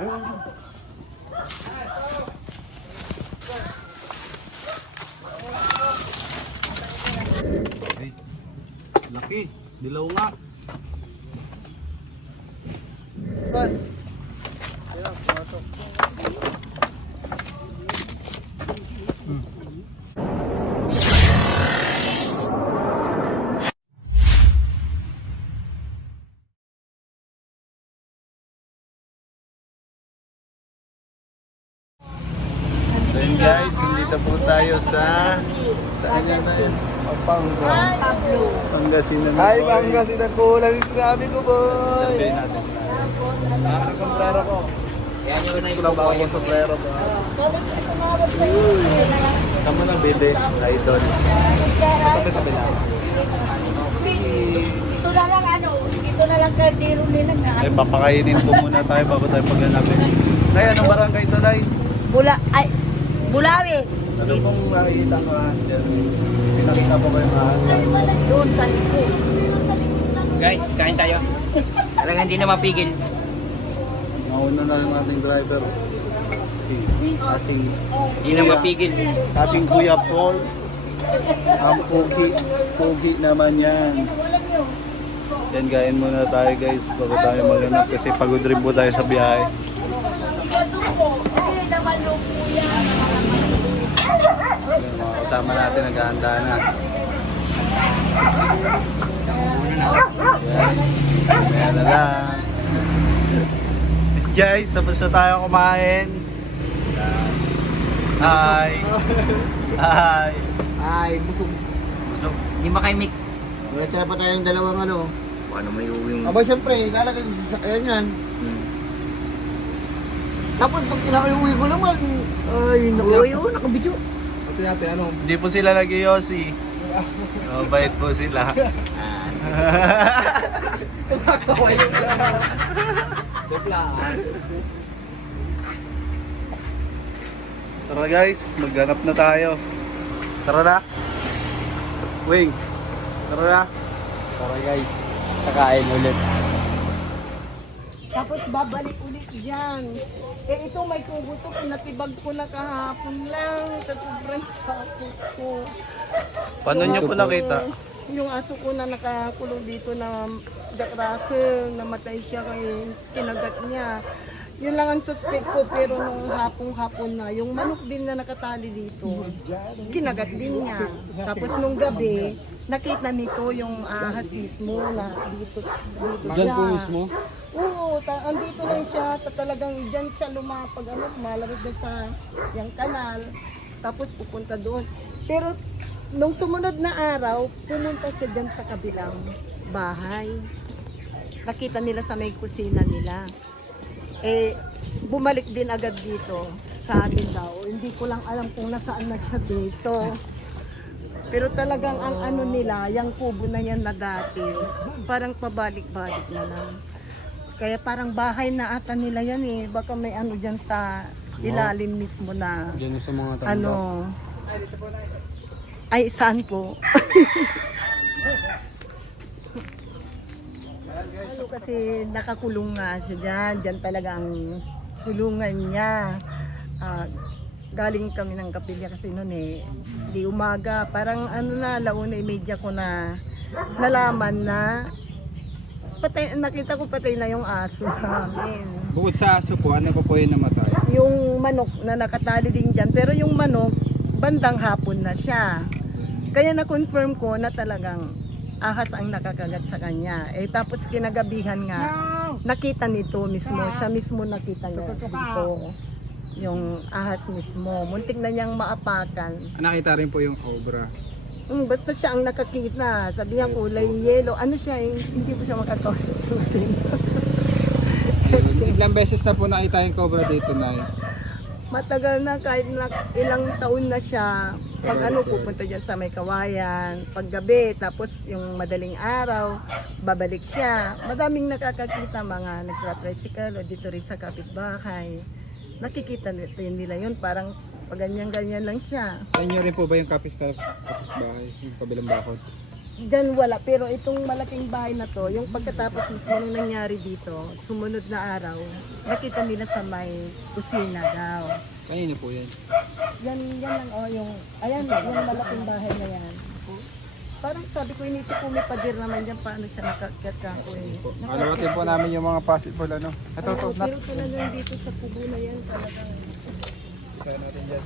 Ay, laki. Dilaw nga. Pan. Ayan, pumasok. So yun guys, nandito po tayo sa... Saan yan na yun? Pampanga. Pangasinan na Ay, po. Pangasinan po lang yung sinabi ko, boy. Sabihin natin. Ang sombrero ko. Kaya nyo na Ko lang ba ako sa sombrero ko? Tama na, bebe. Idol. Tabi-tabi lang. Ito na lang ito na lang kardero nila na. Ay, papakainin po muna tayo bago tayo paglalapit. Nay, anong barangay ito, Nay? Bulawi. Ano pong nakikita ng ahas yan? Pinakita po kayo ng ahas. Doon sa likod. Guys, kain tayo. Talagang hindi na mapigil. Mauna na yung ating driver. Hindi na mapigil. Ating Kuya Paul. Ang pogi naman yan. Yan, gain muna tayo guys bago tayo maghanap kasi pagod rin po tayo sa biyahe. Yung mga kasama natin naghahanda na. Yan na lang. Guys, tapos na tayo kumain. Hi! Hi! Ay, busog. Busog. Hindi ba kay Mick? May tira pa tayong dalawang ano. Paano may uwing... Aba, siyempre, lalagay ko sa sasakyan yan. Tapos pag kinakaiuwi ko naman, ay, nakabidyo. Pati natin, ano? Hindi po sila nag-yosi. Bait po sila. Kumakawayo lang. Depla. Tara guys, maghanap na tayo. Tara na. Wing. Tara na. Tara guys, kakain ulit. Tapos babalik ulit dyan. Eh ito may kubo to, pinatibag ko na kahapon lang. Tapos sobrang takot ko. Paano nyo po nakita? Yung aso ko na nakakulong dito na Jack Russell, namatay siya kay kinagat niya. Yun lang ang suspect ko, pero nung hapon na, yung manok din na nakatali dito, kinagat din niya. Tapos nung gabi, nakita nito yung ahas mismo na dito Diyan siya. po mismo? Oo, andito lang siya, talagang dyan siya lumapag, malamig na sa yung kanal, tapos pupunta doon. Pero nung sumunod na araw, pumunta siya dyan sa kabilang bahay. Nakita nila sa may kusina nila. Eh, bumalik din agad dito sa amin daw. Hindi ko lang alam kung nasaan na siya dito. Pero talagang ang ano nila, yung kubo na yan na dati, parang pabalik-balik na lang. Kaya parang bahay na ata nila yan eh. Baka may ano dyan sa ilalim mismo na Diyan sa mga ano. Ay, saan po? Ano kasi nakakulong nga siya dyan. Dyan talaga ang kulungan niya. Galing kami ng kapilya kasi noon eh. Di umaga. Parang ano na, launa media ko na nalaman na patay, nakita ko patay na yung aso namin. Bukod sa aso po, ano pa po yung namatay? Yung manok na nakatali din dyan. Pero yung manok, bandang hapon na siya. Kaya na-confirm ko na talagang ahas ang nakakagat sa kanya. Eh tapos kinagabihan nga, nakita nito mismo, siya mismo nakita niya dito. Yung ahas mismo, muntik na niyang maapakan. Nakita rin po yung cobra. Basta siya ang nakakita, sabi niya kulay yellow, ano siya eh, hindi po siya makakausap. Ilang beses na po nakita yung cobra dito, Nay? Matagal na, kahit na ilang taon na siya, pag ano pupunta dyan sa may kawayan, pag gabi, tapos yung madaling araw, babalik siya. Madaming nakakakita mga nagtra-tricycle o dito rin sa kapitbahay. Nakikita nila yun, parang pag ganyan-ganyan lang siya. Sa inyo rin po ba yung kapitbahay, yung kabilang bakod? dyan wala. Pero itong malaking bahay na to, yung pagkatapos mismo nung nangyari dito, sumunod na araw, nakita nila sa may kusina daw. Kanino po yan? Yan lang yung, ayan, yung malaking bahay na yan. Parang sabi ko, inisip ko may padir naman dyan, paano siya nakakyat ko eh. Alawatin po namin yung mga possible ano. Ito, Oo, nat. pero talagang dito sa kubo na yan talagang. Isa natin dyan.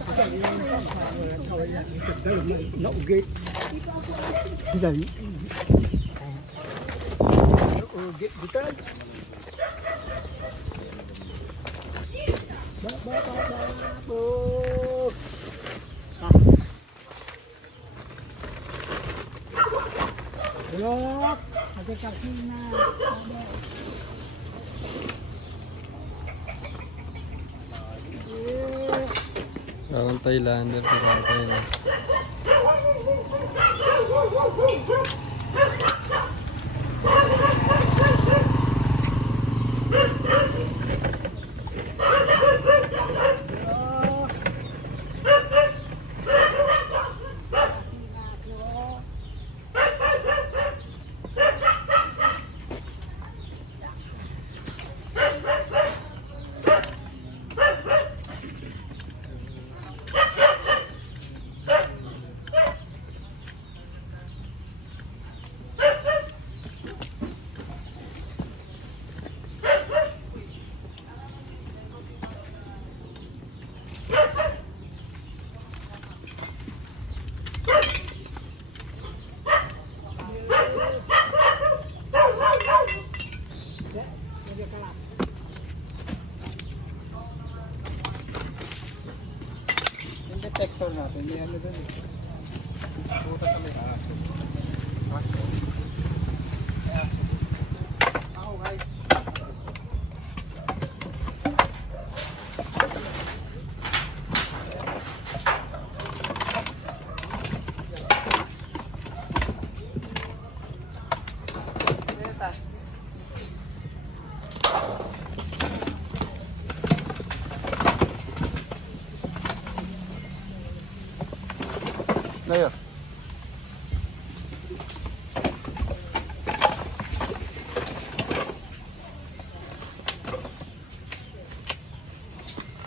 Parang Thailander, parang Thailander. Yung detector natin, may ano doon eh. Puta sa may aso. Aso. Ako, guys. Layo.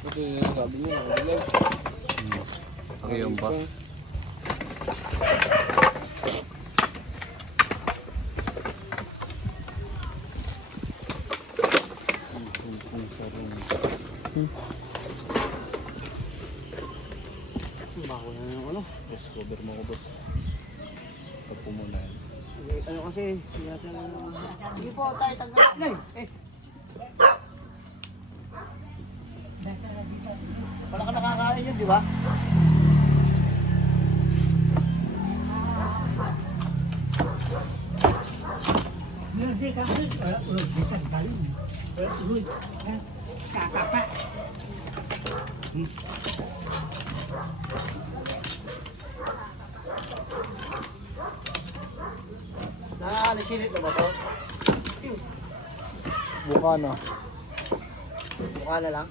Ito yung sabi niya. Okay yung box. Bako na yung ano. Yes, cover mo ko boss. Pag pumuna yan. Ano kasi, hindi natin Sige po, tayo tagal. wala ka nakakain yun, di ba? Nasilit na ba to? Buka no. Mukha na lang.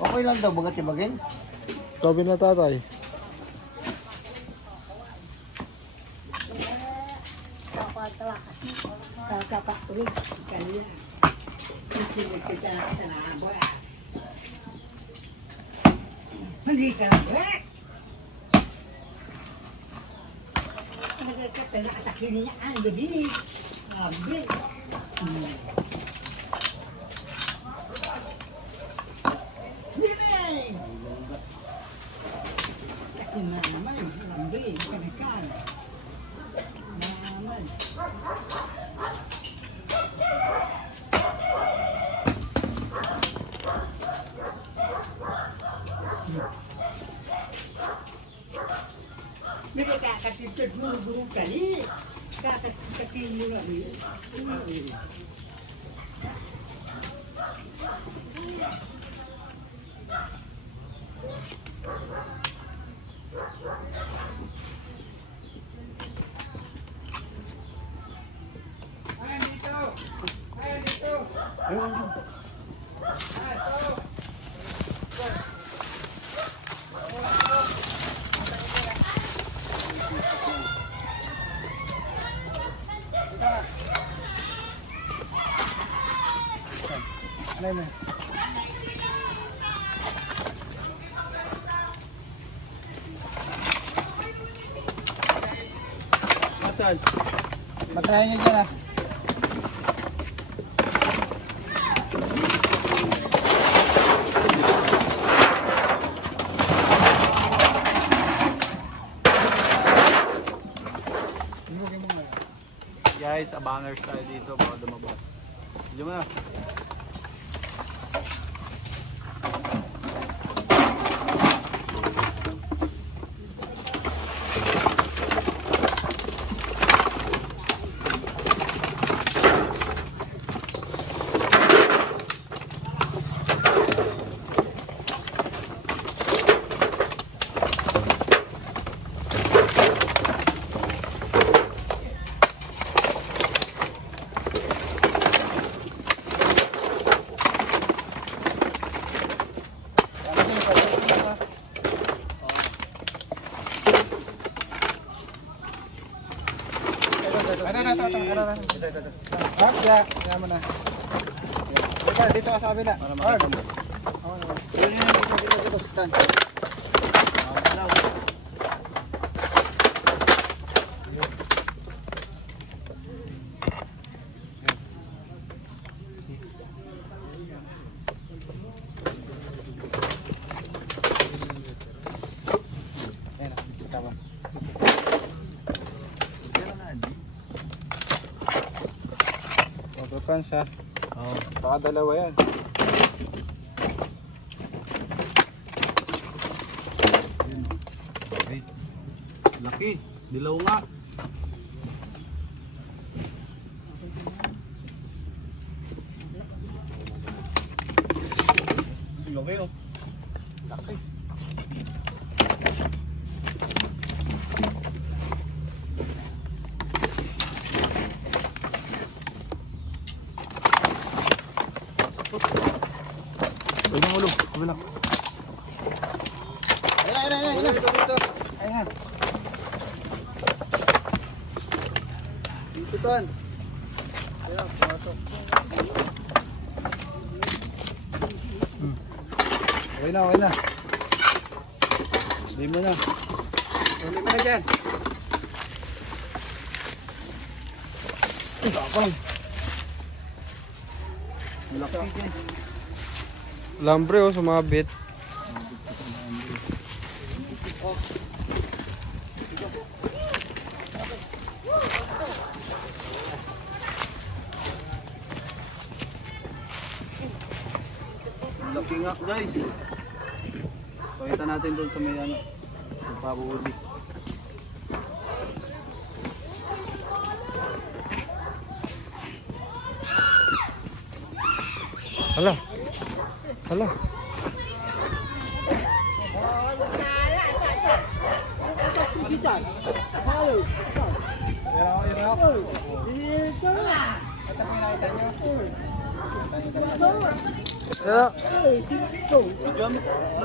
Okay lang daw, bagat ibagin. Sabi na tatay. Ano na? Nasaan? Matayin niyo dyan ah. Guys, abangers tayo dito. Baka dumaba. Diyan mo na. Kaya mo na. Dito ka sa kabila. Para makita mo. Ayan na, tama. Overpants ha. Oo. Baka dalawa yan. Laki. Dilaw nga. Laki oh. Laki. Huwag ng ulo. Kabila. Ayun na. Dito tan. Ayan, pumasok. Okay na, okay na. Hindi mo na. Uli mo na dyan. Tapang. Laki. Lambre oh, sumabit. Laki nga guys. Pakita natin doon sa may ano. Pagpabuhuli. Hala. Hala. Hala.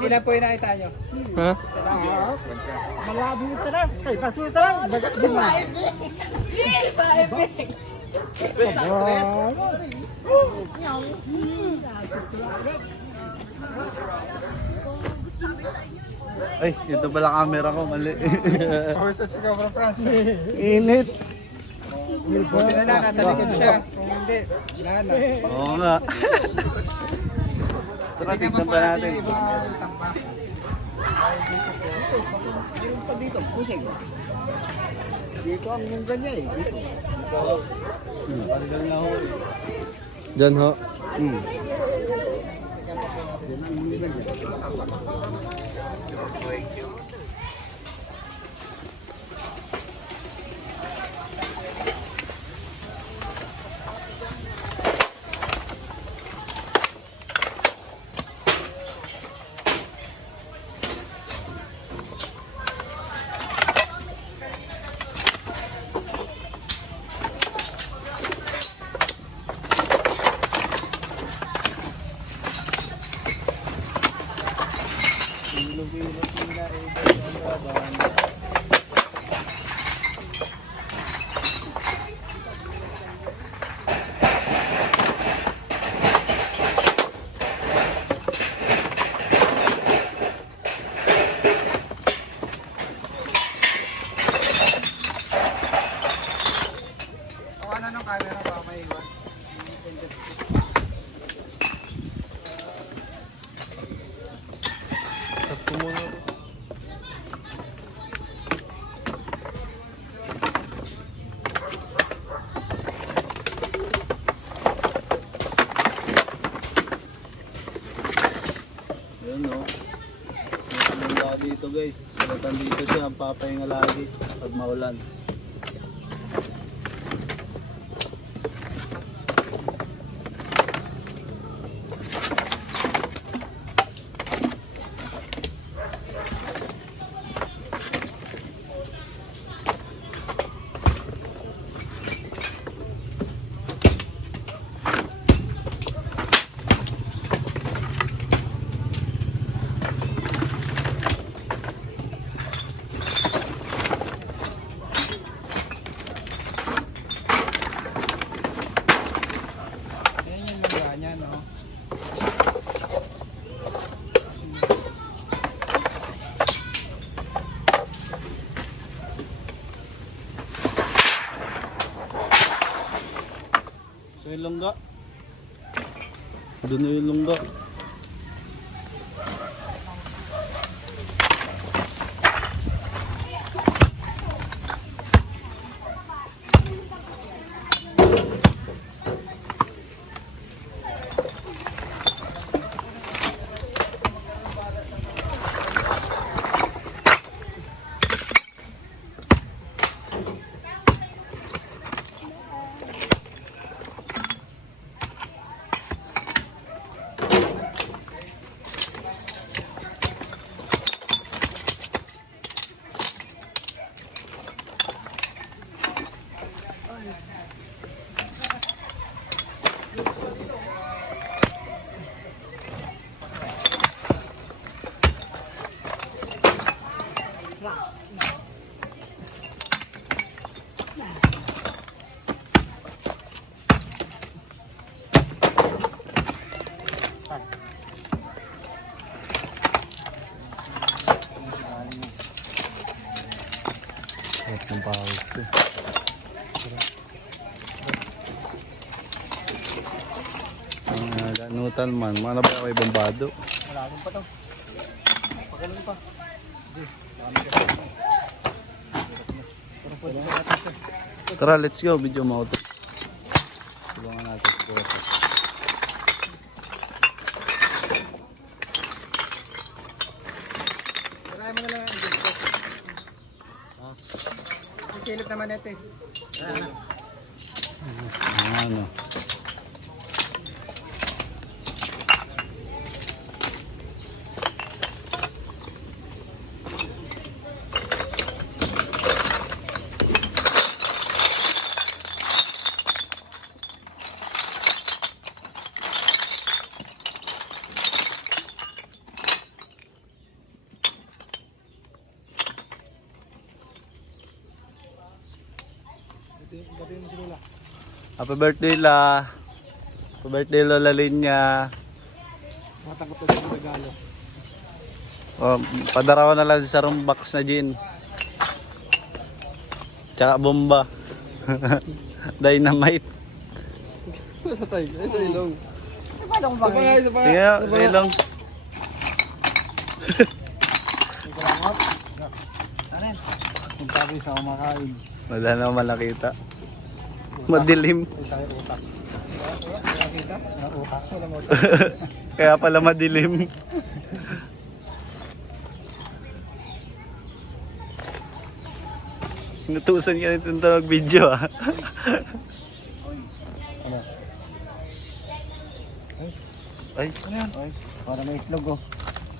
Ilan po yung nakita nyo? Ha? Malabo ito na. Ay, paso ito lang. Bagat din na. Ay, ito pala camera ko. Mali. Horses si Cobra France. Init. Buti na lang, natalikod siya. Kung hindi, wala na. Oo nga. Tara, tignan pa natin. Dito, pusing. Dito ang munggan niya eh. Dito. Paligal na ho. Diyan ho. guys. Kaya dito siya, ang papahinga lagi pag maulan. Yan yung lugar niya, no? So yung lungga. Doon na yung lungga. At ng pawis ko. Ang ganutan man. Mga ba ako ibang bado? Malalim pa to. Pagalan pa. Tara, let's go. Video mo ito. Tulungan natin si Kuya. Try mo na lang ang dito. Ang silip naman ito eh. Ano? Gabi mo si Lola. Happy birthday, La. Happy birthday, Lola Linya. Matangkot ko sa regalo. Oh, padarawan na lang sa room box na gin. Tsaka bomba. Dynamite. Sa tayo, sa ilong. Paano kung bakit? Isa pa. Sige, sa ilong. Anen? Kung sabi sa kumakain. Wala na malakita. Madilim. Ito tayo utak. Wala kita? Utak. Wala mo. Kaya pala madilim. Inutusan ka nito mag-video ah. Ano? Ay, Ano yan? Ay, para may itlog oh.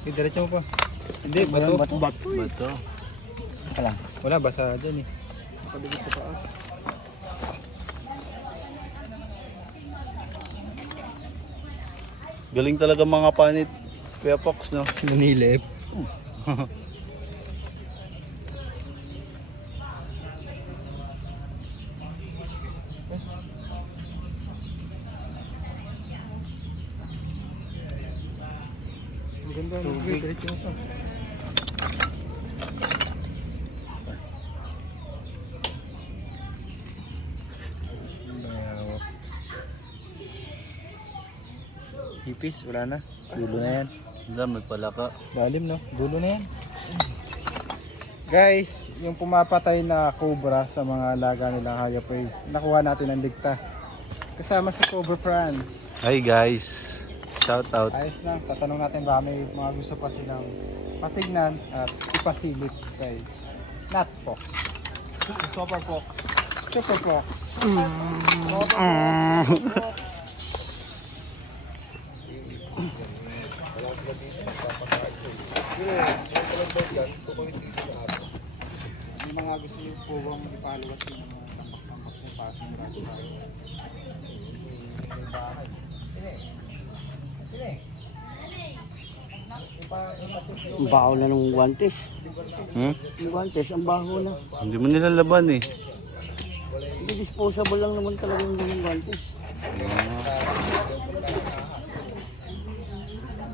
Diretso mo pa. Hindi, bato. Bato. bato. Wala, basa dyan eh. Nakabigit sa paa. Galing talaga mga panit. Kuya Fox, no? Nanilip. Maganda, tubig. Diretso mo pa. Hipis, wala na. Dulo na yan. Wala, may palaka. Lalim no? Dulo na yan. Guys, yung pumapatay na cobra sa mga alaga nilang hayop ay nakuha natin ang ligtas. Kasama sa Cobra Friends. Hi guys. Shout out. Ayos na, tatanong natin ba may mga gusto pa silang patignan at ipasilip kay Nat po. Super po. Super po. Yung mga gusto yung pugong ipalawas yung mga tambak-tambak yung pasang natin tayo. Ang baho na ng guantes. Hmm? Yung guantes, ang baho na. Hindi mo nilalaban eh. Hindi disposable lang naman talaga yung guantes.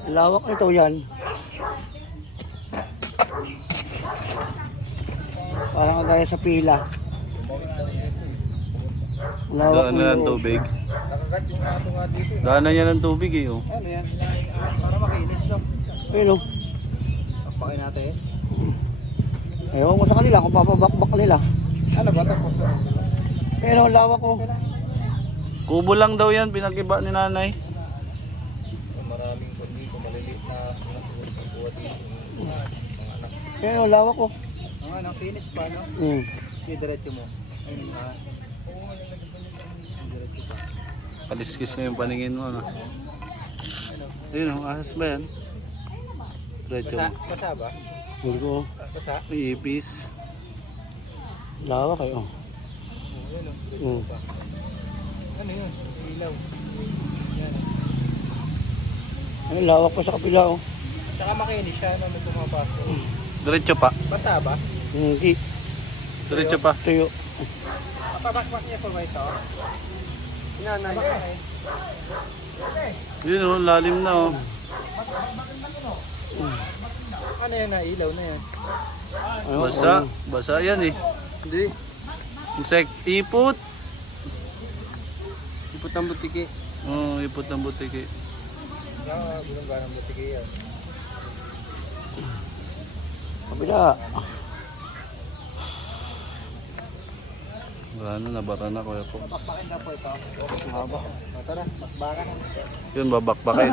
Lawak nito yan. Parang kagaya sa pila. Lawak Daan na ng tubig. Daanan niya ng tubig eh. Oh. Ano yan? Para makinis no? Pero, Papakin natin. ewan mo sa kanila kung papabakbak nila. Ano ba tapos? Pero ang lawak ko. Kubo lang daw yan, pinagiba ni nanay. Pero ang lawak ko. Ang ano, kinis pa no? Diretso mo. Ayun na. Kaliskis na yung paningin mo. No? Ayun oh, ahas ba yan? Diretso mo. Basa ba? Hindi ko. Basa? May ipis. Lawak kayo. Yun Mm. Ano yun? Ilaw. Yan. Ano, lawak pa sa kapila oh. Tsaka makinis siya no? May pumapasok. Diretso pa. Basa ba? Hindi. Diretso pa. Tuyo. Papabakbak niya pa ba ito? Sinanay. Yun oh, lalim na oh. Ano yan na? Ilaw na yan. Ano, Basa. ano? Basa yan eh. Hindi. Insect. Ipot. Ipot ang butiki. Oh, ipot ng butiki. Gulong ba ng butiki yan? Kapila. Wala na, nabara na kuya po. Pakpakin na po ito. Haba. Tara, bakbakan. Yun, babakbakin.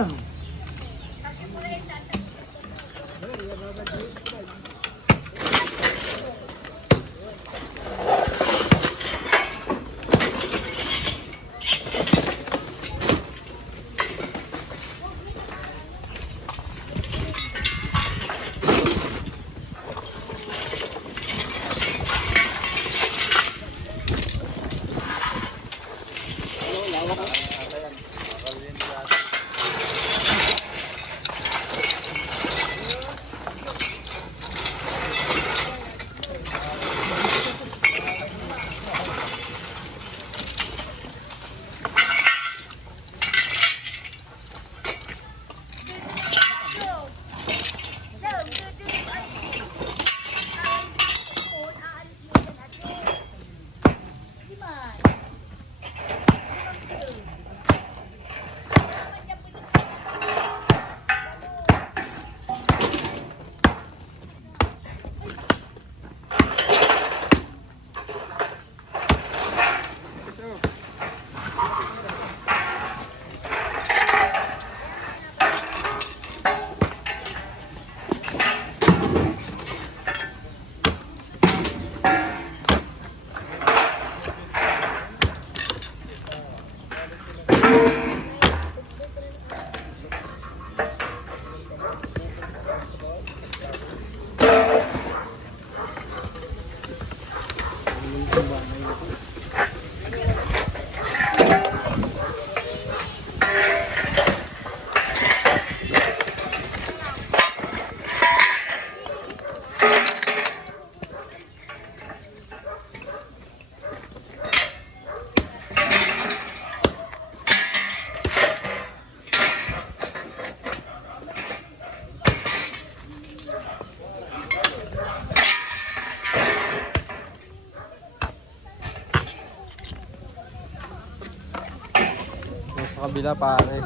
Sa kabila pare.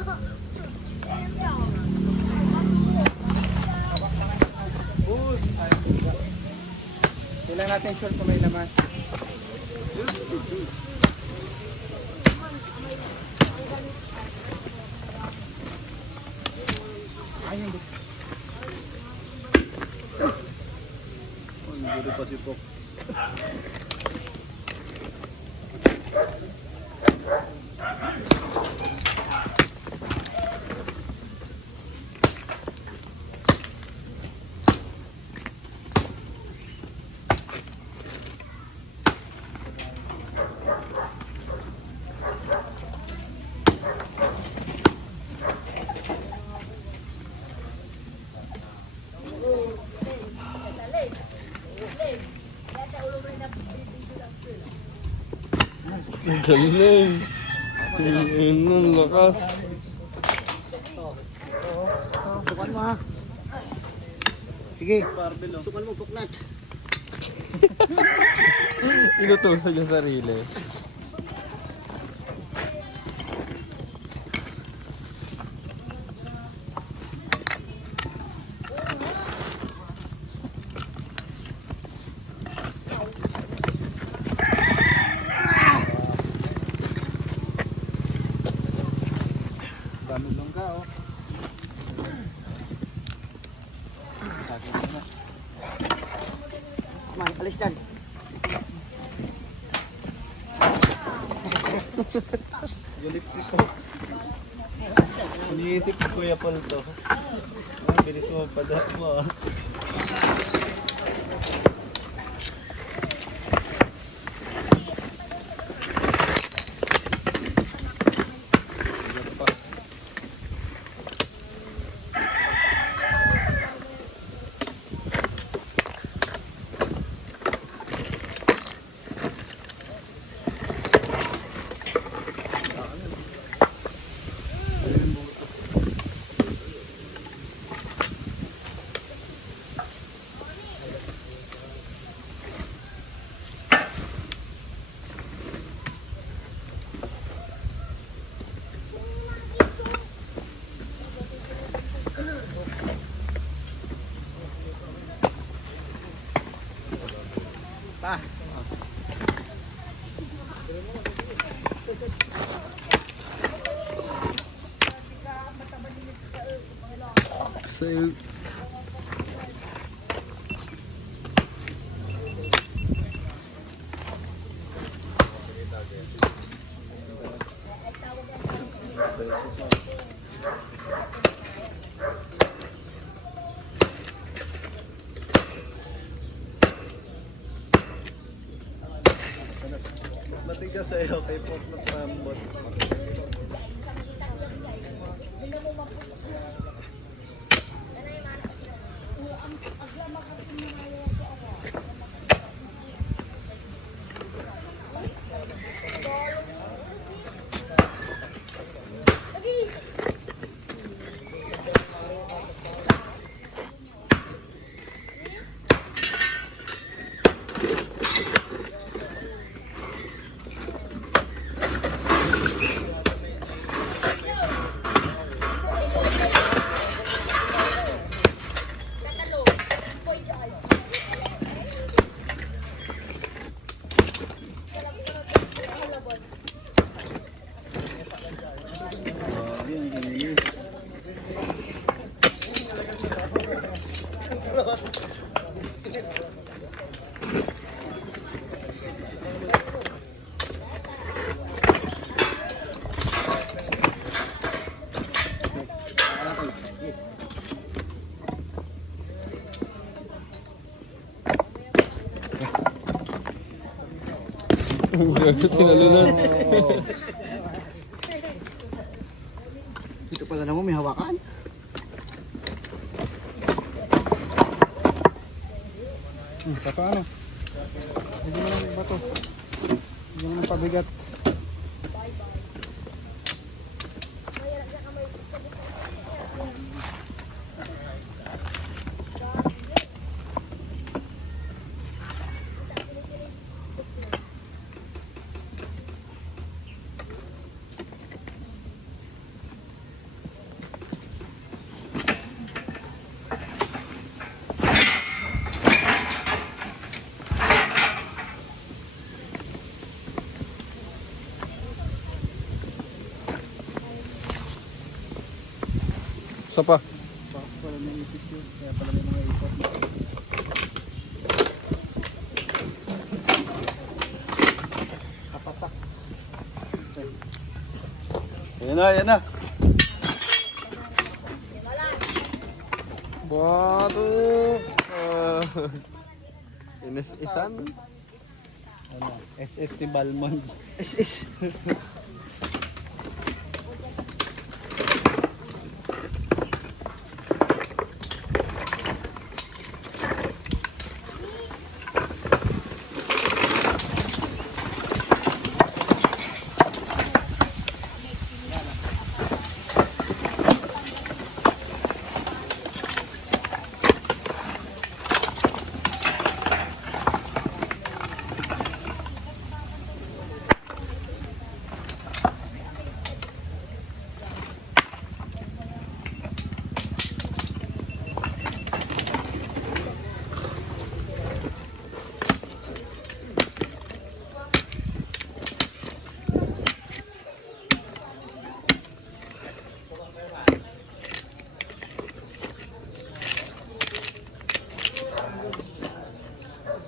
Kailan natin sure kung may laman. Ayun. pa si Pok. Ang galing. Ang lakas. Sukan mo ha. Sige. Sukan mo, puknat. Inutusan yung sarili. Dami lang ka, oh. Man, alis dyan. Galit si Pok. Iniisip ko Kuya Paul to. Ang bilis mo pada mo ah. Sa'yo. Matigas sa'yo kay Pok na pambot. Tinalunan. Dito pala naman may hawakan. Paano? Hindi mo lang bato. Hindi mo lang pabigat. Isa pa. Bakit pala may ipis yun? Kaya pala may mga ipot. Ayan na, ayan na. Bato. Inis-isan. Ano? SS ni Balmond.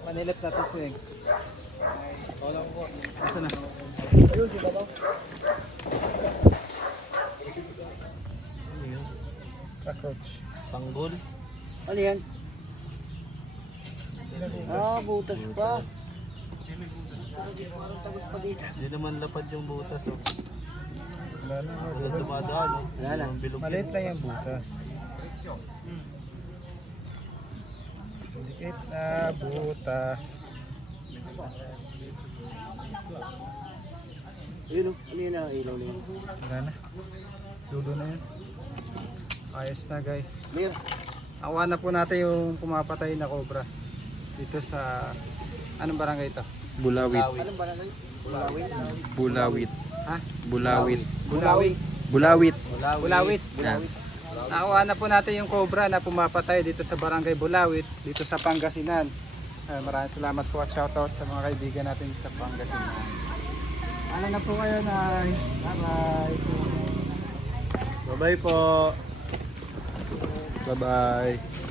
Manilip natin swing. Asa na? Coach. Panggol. Ano yan? Ah, butas pa. Parang tagos pa dito. Hindi naman lapad yung butas. Oh. Wala na. Wala dumadaan. Oh. Wala lang. Yung bilog Maliit lang yung butas. Maliit na butas. Ayun o. Ano yun ang ilaw na yun? Wala na. Dulo na yun. Ayos na guys. Clear. Nakuha na po natin yung pumapatay na cobra. Dito sa... Anong barangay ito? Bulawit. Anong ba na lang? Bulawin? Bulawit. Ha? Bulawit. Bulawi. Bulawit. Bulawit. Yan. Nakuha na po natin yung cobra na pumapatay dito sa barangay Bulawit, dito sa Pangasinan. Maraming salamat po at shoutout sa mga kaibigan natin sa Pangasinan. Ano na po kayo na bye-bye. Bye-bye po. Bye-bye.